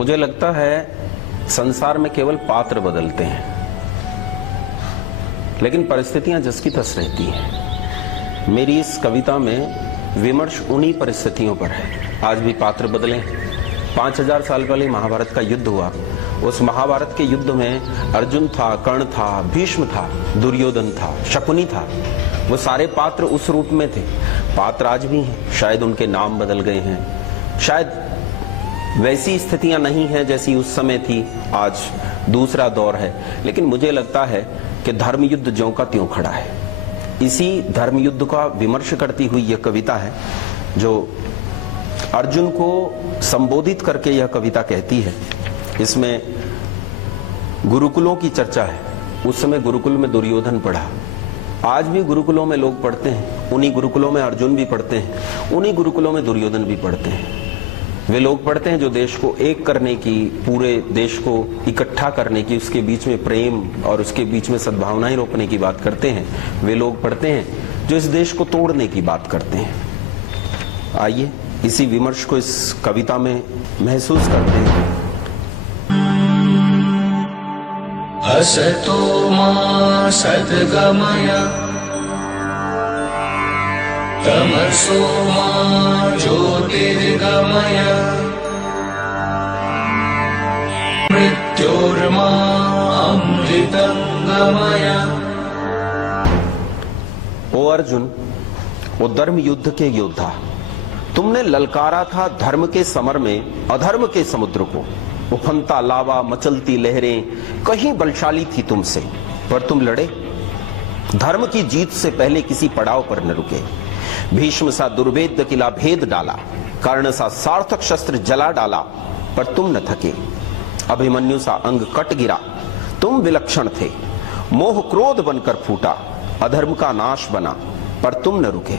मुझे लगता है संसार में केवल पात्र बदलते हैं, लेकिन परिस्थितियां जस की तस रहती हैं। मेरी इस कविता में विमर्श उन्हीं परिस्थितियों पर है। आज भी पात्र बदले। 5000 साल पहले महाभारत का युद्ध हुआ। उस महाभारत के युद्ध में अर्जुन था, कर्ण था, भीष्म था, दुर्योधन था, शकुनी था। वो सारे पात्र उस रूप में थे। पात्र आज भी हैं, शायद उनके नाम बदल गए हैं, शायद वैसी स्थितियां नहीं हैं जैसी उस समय थी, आज दूसरा दौर है। लेकिन मुझे लगता है कि धर्म युद्ध ज्यों का त्यों खड़ा है। इसी धर्म युद्ध का विमर्श करती हुई यह कविता है, जो अर्जुन को संबोधित करके यह कविता कहती है। इसमें गुरुकुलों की चर्चा है। उस समय गुरुकुल में दुर्योधन पढ़ा, आज भी गुरुकुलों में लोग पढ़ते हैं। उन्हीं गुरुकुलों में अर्जुन भी पढ़ते हैं, उन्हीं गुरुकुलों में दुर्योधन भी पढ़ते हैं। वे लोग पढ़ते हैं जो देश को एक करने की, पूरे देश को इकट्ठा करने की, उसके बीच में प्रेम और उसके बीच में सद्भावनाएं रोपने की बात करते हैं। वे लोग पढ़ते हैं जो इस देश को तोड़ने की बात करते हैं। आइए इसी विमर्श को इस कविता में महसूस करते हैं। असतो मा सद्गमय तमसो मा ज्योतिर्गमय मृत्योर्मा अमृतं गमय। ओ अर्जुन, वो धर्म युद्ध के योद्धा, तुमने ललकारा था धर्म के समर में अधर्म के समुद्र को। उफनता लावा, मचलती लहरें कहीं बलशाली थी तुमसे, पर तुम लड़े। धर्म की जीत से पहले किसी पड़ाव पर न रुके। भीष्म सा दुर्भेद्य किला भेद डाला, कर्ण सा सार्थक शस्त्र जला डाला, पर तुम न थके। अभिमन्यु सा अंग कट गिरा, तुम विलक्षण थे। मोह क्रोध बनकर फूटा, अधर्म का नाश बना, पर तुम न रुके।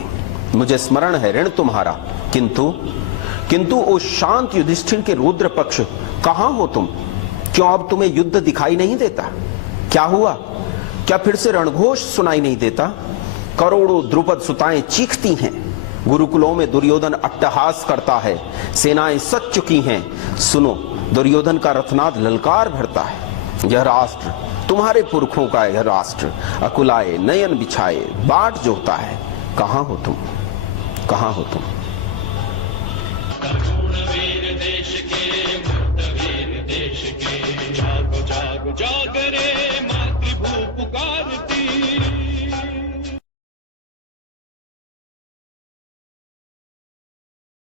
मुझे स्मरण है ऋण तुम्हारा, किंतु ओ शांत युधिष्ठिर के रुद्र पक्ष कहां हो तुम? क्यों अब तुम्हें युद्ध दिखाई नहीं देता? क्या हुआ? क्या फिर से रणघोष सुनाई नहीं देता? करोड़ों द्रुपद सुताएं चीखती हैं, गुरुकुलों में दुर्योधन अट्टहास करता है, सेनाएं सज चुकी हैं। सुनो, दुर्योधन का रथनाद ललकार भरता है। यह राष्ट्र तुम्हारे पुरखों का, यह राष्ट्र अकुलाए नयन बिछाए बाट जोहता है। कहां हो तुम? कहां हो तुम? वीर देश के, वीर देश के, जागो जागो जाग रे, मातृभू पुकारती।